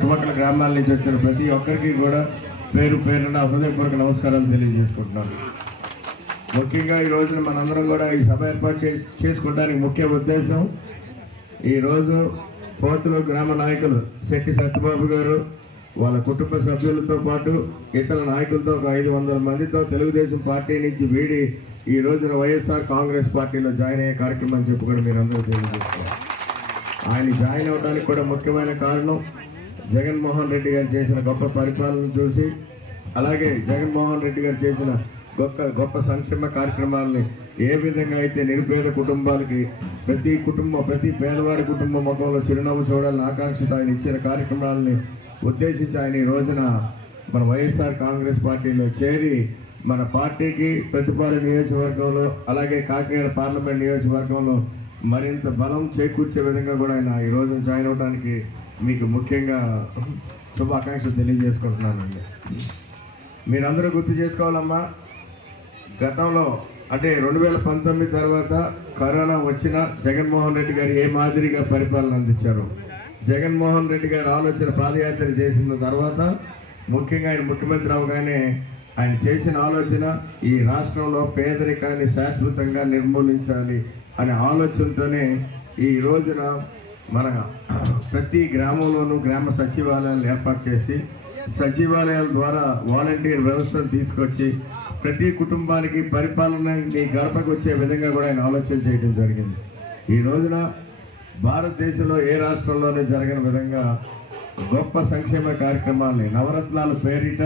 చుట్టుపక్కల గ్రామాల నుంచి వచ్చిన ప్రతి ఒక్కరికి కూడా పేరు పేరున హృదయపూర్వక నమస్కారాలు తెలియజేసుకుంటున్నాను. ముఖ్యంగా ఈ రోజున మనందరం కూడా ఈ సభ ఏర్పాటు చేసుకోవడానికి ముఖ్య ఉద్దేశం, ఈరోజు పోతులు గ్రామ నాయకులు శెట్టి సత్యబాబు గారు వాళ్ళ కుటుంబ సభ్యులతో పాటు ఇతర నాయకులతో ఒక 500 మందితో తెలుగుదేశం పార్టీ నుంచి వీడి ఈ రోజున వైఎస్ఆర్ కాంగ్రెస్ పార్టీలో జాయిన్ అయ్యే కార్యక్రమం చెప్పి కూడా మీరు అందరూ తెలియజేస్తున్నారు. ఆయన జాయిన్ అవ్వడానికి కూడా ముఖ్యమైన కారణం జగన్మోహన్ రెడ్డి గారు చేసిన గొప్ప పరిపాలన చూసి, అలాగే జగన్మోహన్ రెడ్డి గారు చేసిన గొప్ప సంక్షేమ కార్యక్రమాలని ఏ విధంగా అయితే నిరుపేద కుటుంబాలకి ప్రతి పేదవాడి కుటుంబం ముఖంలో చిరునవ్వు చూడాలని ఆకాంక్షతో ఆయన ఇచ్చిన కార్యక్రమాలని ఉద్దేశించి ఆయన ఈ రోజున మన వైఎస్ఆర్ కాంగ్రెస్ పార్టీలో చేరి మన పార్టీకి ప్రతిపాడు నియోజకవర్గంలో అలాగే కాకినాడ పార్లమెంట్ నియోజకవర్గంలో మరింత బలం చేకూర్చే విధంగా కూడా ఆయన ఈ రోజున జాయిన్ అవడానికి మీకు ముఖ్యంగా శుభాకాంక్షలు తెలియజేసుకుంటున్నానండి. మీరందరూ గుర్తు చేసుకోవాలమ్మా, గతంలో అంటే 2019 తర్వాత కరోనా వచ్చిన జగన్మోహన్ రెడ్డి గారు ఏ మాదిరిగా పరిపాలన అందించారు. జగన్మోహన్ రెడ్డి గారు ఆలోచన పాదయాత్ర చేసిన తర్వాత ముఖ్యంగా ఆయన ముఖ్యమంత్రి అవగానే ఆయన చేసిన ఆలోచన ఈ రాష్ట్రంలో పేదరికాన్ని శాశ్వతంగా నిర్మూలించాలి అనే ఆలోచనతోనే ఈ రోజున మన ప్రతి గ్రామంలోనూ గ్రామ సచివాలయాలు ఏర్పాటు చేసి సచివాలయాల ద్వారా వాలంటీర్ వ్యవస్థను తీసుకొచ్చి ప్రతి కుటుంబానికి పరిపాలనని గడపకు వచ్చే విధంగా కూడా ఆయన ఆలోచన చేయడం జరిగింది. ఈ రోజున భారతదేశంలో ఏ రాష్ట్రంలోనే జరగని విధంగా గొప్ప సంక్షేమ కార్యక్రమాలని నవరత్నాల పేరిట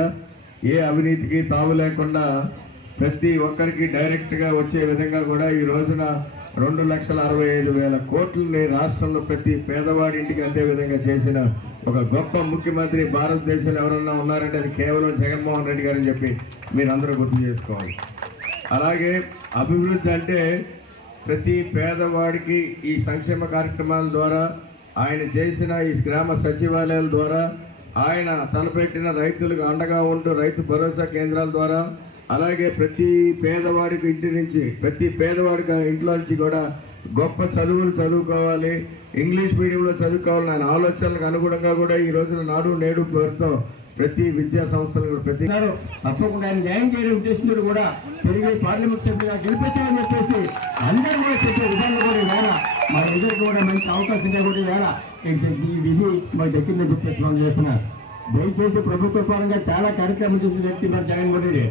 ఏ అవినీతికి తావు లేకుండా ప్రతి ఒక్కరికి డైరెక్ట్గా వచ్చే విధంగా కూడా ఈ రోజున 2,65,000 కోట్లని రాష్ట్రంలో ప్రతి పేదవాడి ఇంటికి అందే విధంగా చేసిన ఒక గొప్ప ముఖ్యమంత్రి భారతదేశంలో ఎవరన్నా ఉన్నారంటే అది కేవలం జగన్మోహన్ రెడ్డి గారని చెప్పి మీరు అందరూ గుర్తు చేసుకోవాలి. అలాగే అభివృద్ధి అంటే ప్రతి పేదవాడికి ఈ సంక్షేమ కార్యక్రమాల ద్వారా ఆయన చేసిన ఈ గ్రామ సచివాలయాల ద్వారా ఆయన తలపెట్టిన రైతులకు అండగా ఉంటూ రైతు భరోసా కేంద్రాల ద్వారా అలాగే ప్రతి పేదవాడికి ప్రతి పేదవాడికి ఇంట్లోంచి కూడా గొప్ప చదువులు చదువుకోవాలి, ఇంగ్లీష్ మీడియంలో చదువుకోవాలని ఆయన ఆలోచనలకు అనుగుణంగా కూడా ఈ రోజున నాడు నేడు పేరుతో ప్రతి విద్యా సంస్థలు ప్రతి తప్పకుండా ఆయన న్యాయం చేయడం ఉద్దేశంతో కూడా తిరిగి పార్లమెంట్ సభ్యులుగా గెలిపిస్తామని చెప్పేసి అందరూ కూడా చెప్పే విధానం కూడా ఇవాళ మన ఎదురు కూడా మంచి అవకాశం కూడా ఇవాళ ఈ విధి మాకు దక్కిందని చెప్పేసి మనం చేస్తున్నారు. దయచేసి ప్రభుత్వ పరంగా చాలా కార్యక్రమం చేసిన వ్యక్తి మన జగన్మోహన్ రెడ్డి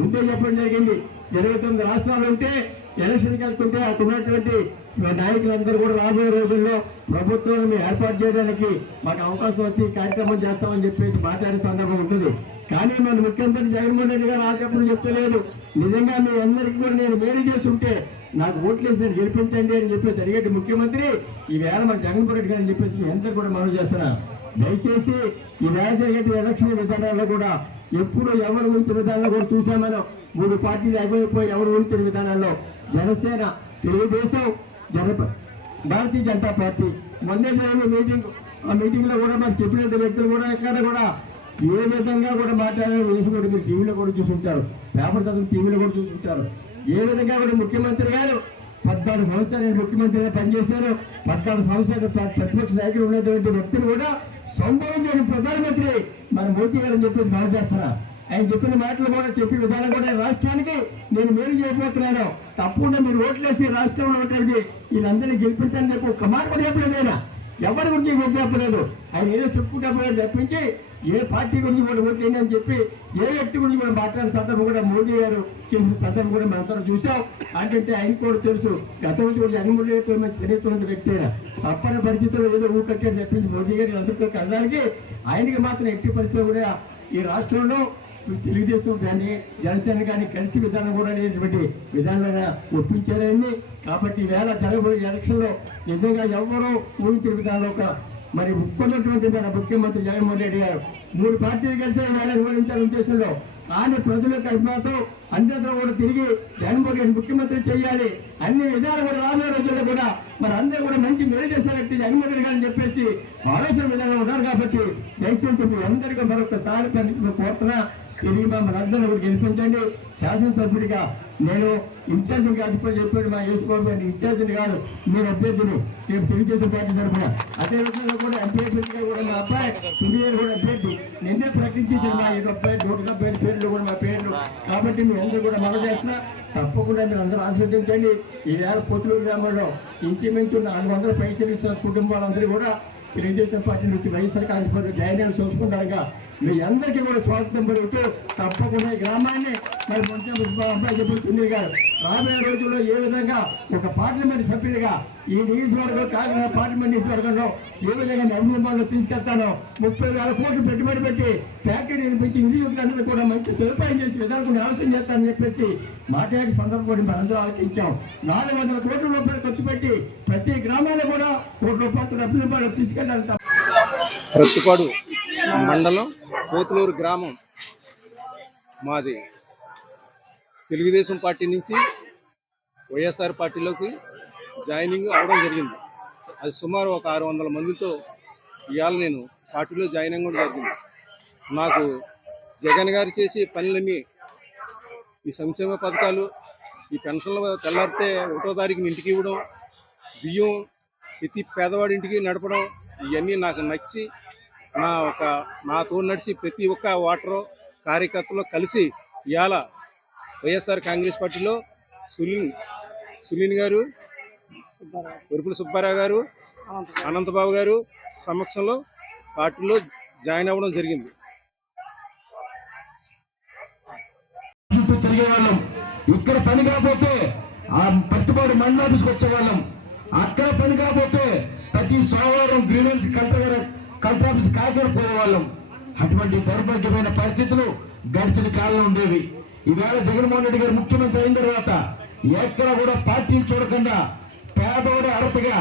ముందే చెప్పడం జరిగింది. 29 రాష్ట్రాలు ఉంటే ఎలక్షన్కి వెళ్తుంటే అక్కడ ఉన్నటువంటి నాయకులందరూ కూడా రాబోయే రోజుల్లో ప్రభుత్వాన్ని ఏర్పాటు చేయడానికి మాకు అవకాశం వస్తే ఈ కార్యక్రమం చేస్తామని చెప్పేసి మాట్లాడే సందర్భం ఉంటుంది. కానీ మన ముఖ్యమంత్రి జగన్మోహన్ రెడ్డి గారు ఆటప్పుడు చెప్తలేదు. నిజంగా మీ అందరికీ కూడా నేను మేలు చేసి ఉంటే నాకు ఓట్లేసి నేను గెలిపించండి అని చెప్పేసి అడిగేటి ముఖ్యమంత్రి ఈవేళ మన జగన్మోహన్ రెడ్డి గారు అని చెప్పేసి మీ అందరూ కూడా మనం చేస్తున్నారు. దయచేసి ఈ జరిగే ఎలక్షన్ విధానాల్లో కూడా ఎప్పుడు ఎవరు ఊహించిన విధానంలో కూడా చూసాం మనం. 3 పార్టీలు అయిపోయి ఎవరు ఊహించిన విధానాల్లో జనసేన, తెలుగుదేశం, భారతీయ జనతా పార్టీ మొన్నే జరిగిన మీటింగ్లో కూడా మరి చెప్పిన వ్యక్తులు కూడా ఎక్కడ కూడా ఏ విధంగా కూడా మాట్లాడే వేసి కూడా మీరు టీవీలో కూడా చూసుంటారు, పేపర్ చదువు టీవీలో కూడా చూసుంటారు. ఏ విధంగా కూడా ముఖ్యమంత్రి గారు 14 సంవత్సరాలు ముఖ్యమంత్రిగా పనిచేశారు. 14 సంవత్సరాలు ప్రతిపక్ష నాయకులు ఉన్నటువంటి వ్యక్తులు కూడా సంభవించిన ప్రధానమంత్రి మన మోదీ గారు అని చెప్పేసి మనం చేస్తున్నారు. ఆయన చెప్పిన మాటలు కూడా చెప్పిన విధానం కూడా రాష్ట్రానికి నేను మేలు చేయబోతున్నాను, తప్పకుండా మీరు ఓట్లేసి రాష్ట్రంలో ఉంటుంది వీళ్ళందరినీ గెలిపించాలని చెప్పి ఒక మాట కూడా చెప్పలేదు. ఆయన ఎవరి గురించి కూడా చెప్పలేదు. ఆయన ఏదో చెప్పుకుంటా పోయారు తప్పించి ఏ పార్టీ గురించి కూడా ఓట్లేని అని చెప్పి ఏ వ్యక్తి గురించి కూడా మాట్లాడిన సందర్భం కూడా మోదీ గారు చేసిన సందర్భం కూడా మనందరం చూసాం. అంటే ఆయన కూడా తెలుసు గతం నుంచి కూడా జగన్మోహన్ రెడ్డి మంచి చరిత్ర వ్యక్తి అయినా తప్పని పరిస్థితుల్లో ఏదో ఊకట్టని చెప్పించి మోదీ గారి అందరితో కలడానికి ఆయనకి మాత్రం ఎట్టి పరిస్థితుల్లో కూడా ఈ రాష్ట్రంలో తెలుగుదేశం కానీ జనసేన కానీ కలిసి విధానం కూడా అనేటువంటి విధానంగా ఒప్పించారని. కాబట్టి ఈవేళ జరగబోయే ఎలక్షన్లో నిజంగా ఎవరో ఊహించిన విధానంలో ఒక మరి ఒప్పుకున్నటువంటి మన ముఖ్యమంత్రి జగన్మోహన్ రెడ్డి గారు 3 పార్టీలు కలిసి నిర్వహించాలనే ఉద్దేశంలో కానీ ప్రజల కల్పనతో అందరితో కూడా తిరిగి జగన్మోహన్ రెడ్డి ముఖ్యమంత్రి చేయాలి అన్ని విధాలు కూడా రాబోయే రోజుల్లో కూడా మరి అందరూ కూడా మంచి మేలు చేసే వ్యక్తి జగన్మోహన్ రెడ్డి గారని చెప్పేసి ఆలోచన విధంగా ఉన్నారు. కాబట్టి దయచేసి మీ అందరికీ మరొకసారి కోరుతున్నా తిరిగి మమ్మల్ని అందరూ కూడా గెలిపించండి. శాసనసభ్యుడిగా నేను ఇన్ఛార్జిని కాదు, ఇప్పుడు చెప్పాడు మా యేసుబాబు ఇన్ఛార్జిని కాదు, మీరు అభ్యర్థిని రేపు తెలుగుదేశం పార్టీ తరఫున. అదే విధంగా కూడా ఎంపీ అభ్యర్థిగా కూడా మా అబ్బాయి సునీల్ కూడా అభ్యర్థి నిన్నే ప్రకటించేసాడు. మా ఈ అబ్బాయి 170 పేర్లు కూడా మా పేర్లు. కాబట్టి మీ అందరూ కూడా మనం చేస్తున్నా, తప్పకుండా మీరు అందరూ ఆశీర్వదించండి. ఈవేళ పొత్తులూరు గ్రామంలో ఇంచుమించు 400 పైచలిస్తున్న కుటుంబాలందరూ కూడా తెలుగుదేశం పార్టీ నుంచి వైఎస్ఆర్ కాంగ్రెస్ పార్టీ ధైర్యాన్ని చూసుకుంటారుగా మీ అందరికీ కూడా స్వాగతం పలుకుతూ తప్పకుండా ఈ గ్రామాన్ని మరి అబ్బాయి చెబుతుంది గారు రాబోయే రోజుల్లో ఏ విధంగా ఒక పార్లమెంట్ సభ్యుడిగా ఈ నియోజకవర్గం కాకినాడ పార్లమెంట్ నియోజకవర్గంలో ఏ విధంగా నిర్మాణంలో తీసుకెళ్తానో 30,000 కోట్లు పెట్టుబడి పెట్టి ఫ్యాక్టరీ నిర్మించి నియోజకవర్గాన్ని కూడా మంచి సదుపాయం చేసి విధానం ఆలోచన చేస్తానని చెప్పేసి మాట్లాడే సందర్భంలో మనందరూ ఆలోచించాం. 400 కోట్ల రూపాయలు ఖర్చు పెట్టి ప్రతి గ్రామాల్లో కూడా 1 కోట్ల రూపాయలు తీసుకెళ్ళాలి. ప్రత్తిపాడు మండలం పోతులూరు గ్రామం మాది. తెలుగుదేశం పార్టీ నుంచి వైఎస్ఆర్ పార్టీలోకి జాయినింగ్ అవడం జరిగింది. అది సుమారు ఒక 600 మందితో ఇవాళ నేను పార్టీలో జాయిన్ అవ్వడం జరిగింది. నాకు జగన్ గారు చేసే పనులన్నీ, ఈ సంక్షేమ పథకాలు, ఈ పెన్షన్లు తెల్లారితే 1వ తారీఖున ఇంటికి ఇవ్వడం, బియ్యం ప్రతి పేదవాడి ఇంటికి నడపడం, ఇవన్నీ నాకు నచ్చి నాతో నడిచి ప్రతి ఒక్క ఓటరు కార్యకర్తలు కలిసి ఇవాళ వైఎస్ఆర్ కాంగ్రెస్ పార్టీలో సునీల్ గారు, వరుపుల సుబ్బారావు గారు, అనంతబాబు గారు సమక్షంలో పార్టీలో జాయిన్ అవ్వడం జరిగింది. తిరిగే వాళ్ళం, ఇక్కడ పని కాకపోతే ఆ పత్తిపాడు మండల ఆఫీస్కి వచ్చేవాళ్ళం, అక్కడ పని కాకపోతే ప్రతి సోమవారం గ్రీవెన్స్ కలెక్టర్ ఆఫీస్ కాకినాడ పోయేవాళ్ళం. అటువంటి దౌర్భాగ్యమైన పరిస్థితులు గడిచిన కాలంలో ఉండేవి. ఈవేళ జగన్మోహన్ రెడ్డి గారు ముఖ్యమంత్రి అయిన తర్వాత ఎక్కడ కూడా పార్టీలు చూడకుండా పేదవాడి అరతగా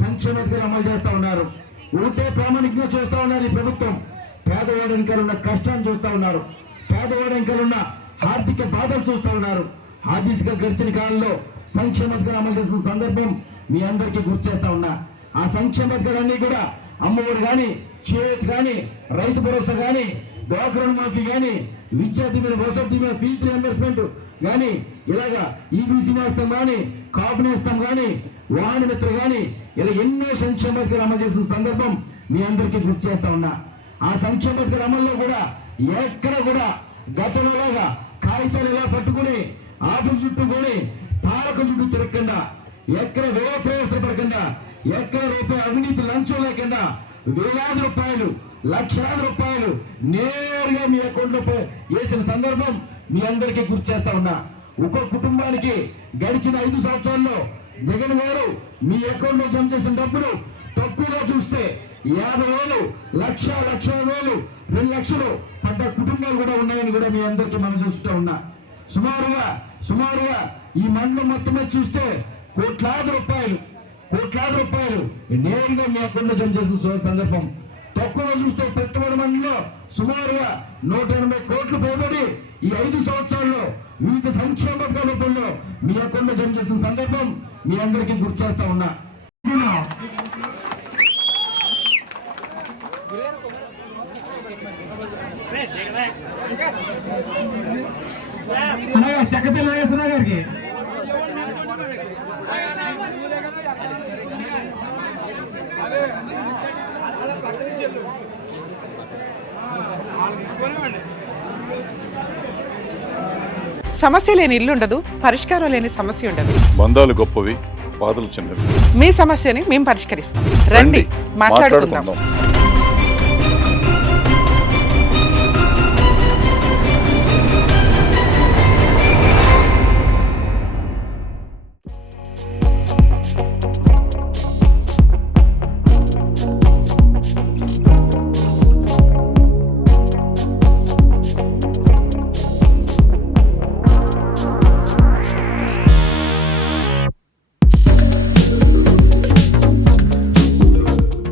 సంక్షేమ పథకాలు అమలు చేస్తా ఉన్నారు. ఉంటే ప్రామాణికంగా చూస్తా ఉన్నారు ఈ ప్రభుత్వం. పేదవాడి వెనకాల ఉన్న కష్టాన్ని చూస్తా ఉన్నారు, పేదవాడి వెనకాల ఉన్న ఆర్థిక బాధలు చూస్తా ఉన్నారు. ఆ దిశగా గడిచిన కాలంలో సంక్షేమ పథకాలు అమలు చేసిన సందర్భం మీ అందరికీ గుర్తు చేస్తా ఉన్నా. ఆ సంక్షేమ పథకాలన్నీ కూడా అమ్మఒడి కానీ, చేయూత కానీ, రైతు భరోసా కానీ, డ్వాక్రా మాఫీ కానీ, విద్యార్థి మీద వసతి మీద ఫీజు రియంబర్స్మెంట్ కానీ, ఇలాగా ఈబీసీ నేస్తం కానీ, కాపు నేస్తం కానీ, వాహన మిత్ర కానీ, ఇలా ఎన్నో సంక్షేమ పథకాలు అమలు చేసిన సందర్భం మీ అందరికీ గుర్తు చేస్తా ఉన్నా. ఆ సంక్షేమ పథకాల అమల్లో కూడా ఎక్కడ కూడా గతంలోలాగా కాగితాలు ఇలా పట్టుకుని ఆఫీస్ చుట్టూకొని పాలక చుట్టూ తిరగకుండా, ఎక్కడ వ్యయ ప్రయాసపడకుండా, ఎక్కడ రూపాయి అవినీతి లంచం లేకుండా వేలాది రూపాయలు, లక్షలాది రూపాయలు నేరుగా మీ అకౌంట్లో వేసిన సందర్భం మీ అందరికీ గుర్తు చేస్తా ఉన్నా. ఒక్కో కుటుంబానికి గడిచిన 5 సంవత్సరాల్లో జగన్ గారు మీ అకౌంట్లో జమ చేసిన డబ్బులు తక్కువగా చూస్తే 50,000, 1,00,000, 2 లక్షలు పడ్డ కుటుంబాలు కూడా ఉన్నాయని కూడా మీ అందరికీ మనం చూస్తూ ఉన్నా. సుమారుగా ఈ మండలం మొత్తం మీద చూస్తే కోట్లాది రూపాయలు నేరుగా మీ అకౌంట్లో జమ చేసిన సందర్భం. తక్కువ చూస్తే పెట్టుబడి మండలిలో సుమారుగా 180 కోట్లు పోబడి ఈ 5 సంవత్సరాల్లో వివిధ సంక్షేమ పథకాల రూపంలో మీ అకౌంట్లో జమ చేసిన సందర్భం మీ అందరికీ గుర్తు చేస్తా ఉన్నా. చక్కపల్లి నాగేశ్వర గారికి సమస్య లేని ఇల్లు ఉండదు, పరిష్కారం లేని సమస్య ఉండదు. బంధాలు గొప్పవి, బాధలు చిన్నవి. మీ సమస్యని మేము పరిష్కరిస్తాం. రండి, మాట్లాడుకుందాం.